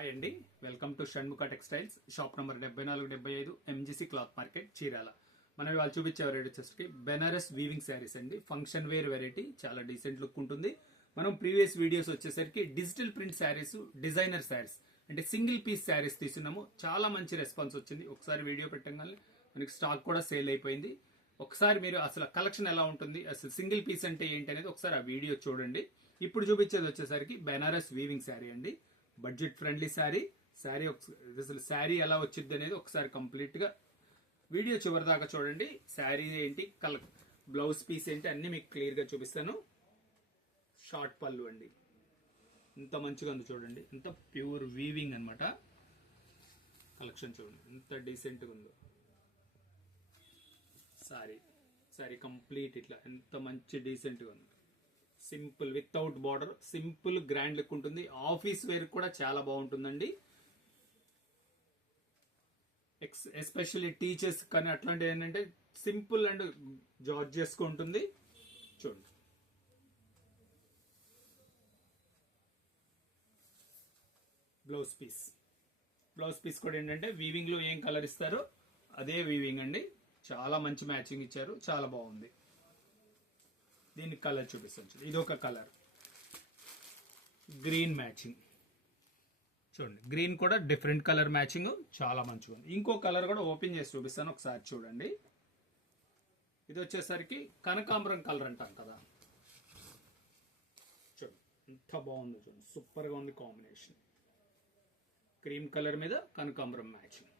Hi అండి, welcome to Shanmukha textiles. Shop number 7475 MGC cloth market, Chirala. మనం ఇవాళ చూపించే వెరైటీ వచ్చేసరికి బెనారస్ వీవింగ్ శారీస్ అండి. ఫంక్షన్ వేర్ వెరైటీ, చాలా డీసెంట్ లుక్ ఉంటుంది. మనం ప్రీవియస్ వీడియోస్ వచ్చేసరికి digital print saris, designer saris అంటే సింగిల్ పీస్ శారీస్ తీసుకున్నాము. చాలా మంచి రెస్పాన్స్ వచ్చింది. ఒకసారి వీడియో పెట్టగానే మనకి స్టాక్ కూడా సేల్ అయిపోయింది. ఒకసారి మీరు అసలు కలెక్షన్ ఎలా ఉంటుంది, అసలు సింగిల్ పీస్ అంటే ఏంటి అనేది ఒకసారి ఆ వీడియో చూడండి. ఇప్పుడు చూపించేది వచ్చేసరికి బెనారస్ వీవింగ్ శారీ అండి. Budget friendly sari. అసలు శారీ ఎలా వచ్చింది అనేది ఒకసారి కంప్లీట్ గా వీడియో చివరి దాకా చూడండి. శారీ ఏంటి, బ్లౌజ్ పీస్ ఏంటి అన్ని మీకు క్లియర్ గా చూపిస్తాను. షార్ట్ పళ్ళు అండి, ఇంత మంచిగా ఉంది చూడండి. ఇంత ప్యూర్ వీవింగ్ అన్నమాట. కలెక్షన్ చూడండి ఎంత డీసెంట్ గా ఉందో. శారీ కంప్లీట్ ఇట్లా ఎంత మంచి డీసెంట్ గా ఉంది. Simple without border, simple grand look ఉంటుంది. ఆఫీస్ వేర్ కూడా చాలా బాగుంటుందండి. ఎస్పెషల్లీ టీచర్స్ కానీ అట్లాంటివి ఏంటంటే సింపుల్ అండ్ జార్జియస్ గా ఉంటుంది. చూడండి బ్లౌజ్ పీస్ కూడా ఏంటంటే వీవింగ్ లో ఏం కలర్ ఇస్తారో అదే వీవింగ్ అండి. చాలా మంచి మ్యాచింగ్ ఇచ్చారు, చాలా బాగుంది. దీనికి కలర్ చూపిస్తాను. ఇది ఒక కలర్, గ్రీన్ మ్యాచింగ్. చూడండి గ్రీన్ కూడా డిఫరెంట్ కలర్ మ్యాచింగ్, చాలా మంచిగా ఉంది. ఇంకో కలర్ కూడా ఓపెన్ చేసి చూపిస్తాను, ఒకసారి చూడండి. ఇది వచ్చేసరికి కనకాంబరం కలర్ అంటాం కదా. చూడండి ఎంత బాగుందో, చూడండి సూపర్ గా ఉంది కాంబినేషన్. క్రీమ్ కలర్ మీద కనకాంబరం మ్యాచింగ్.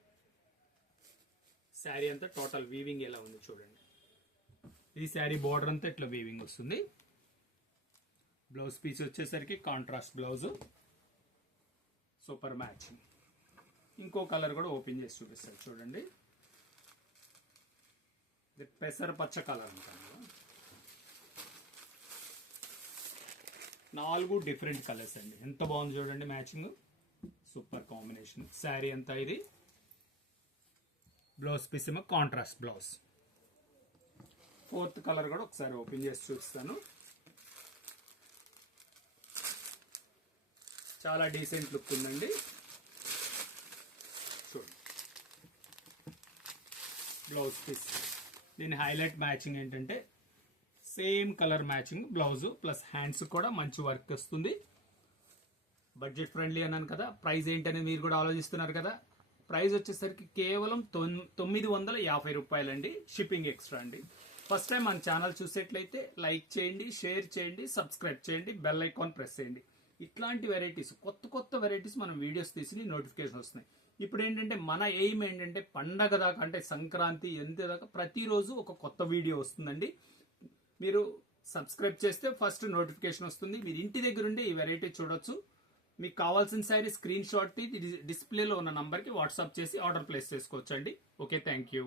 శారీ అంతా టోటల్ వీవింగ్ ఎలా ఉంది చూడండి. ఈ శారీ బార్డర్ అంతా ఇట్లా వీవింగ్ వస్తుంది. బ్లౌజ్ పీస్ వచ్చేసరికి కాంట్రాస్ట్ బ్లౌజ్, సూపర్ మ్యాచింగ్. ఇంకో కలర్ కూడా ఓపెన్ చేసి చూపిస్తారు చూడండి. ఇది పెసర పచ్చ కలర్ అంటారు. 4 డిఫరెంట్ కలర్స్ అండి. ఎంత బాగుంది చూడండి మ్యాచింగ్, సూపర్ కాంబినేషన్. శారీ అంతా ఇది. బ్లౌజ్ పీస్ ఏమో కాంట్రాస్ట్ బ్లౌజ్. 4th కలర్ కూడా ఒకసారి ఓపెన్ చేసి చూపిస్తాను. చాలా డీసెంట్ లుక్ ఉందండి. చూడండి బ్లౌజ్ పీస్. దీని హైలైట్ మ్యాచింగ్ ఏంటంటే same colour matching blouse plus hands కూడా మంచి వర్క్ వస్తుంది. బడ్జెట్ ఫ్రెండ్లీ అన్నాను కదా. ప్రైస్ ఏంటనేది మీరు కూడా ఆలోచిస్తున్నారు కదా. ప్రైస్ వచ్చేసరికి కేవలం 950 రూపాయలండి. షిప్పింగ్ ఎక్స్ట్రా అండి. ఫస్ట్ టైం మన ఛానల్ చూసేట్లయితే లైక్ చేయండి, షేర్ చేయండి, సబ్స్క్రైబ్ చేయండి, బెల్ ఐకాన్ ప్రెస్ చేయండి. ఇట్లాంటి వెరైటీస్, కొత్త వెరైటీస్ మనం వీడియోస్ తీసి నోటిఫికేషన్ వస్తున్నాయి. ఇప్పుడు ఏంటంటే మన ఎయిమ్ ఏంటంటే పండగ దాకా, అంటే సంక్రాంతి ఎంత దాకా ప్రతిరోజు ఒక కొత్త వీడియో వస్తుందండి. మీరు సబ్స్క్రైబ్ చేస్తే ఫస్ట్ నోటిఫికేషన్ వస్తుంది. మీరు ఇంటి దగ్గర ఉండి ఈ వెరైటీ చూడొచ్చు. మీకు కావాల్సిన శారీ స్క్రీన్ షాట్ డిస్ప్లేలో ఉన్న నంబర్కి వాట్సాప్ చేసి ఆర్డర్ ప్లేస్ చేసుకోవచ్చు అండి. Okay, thank you.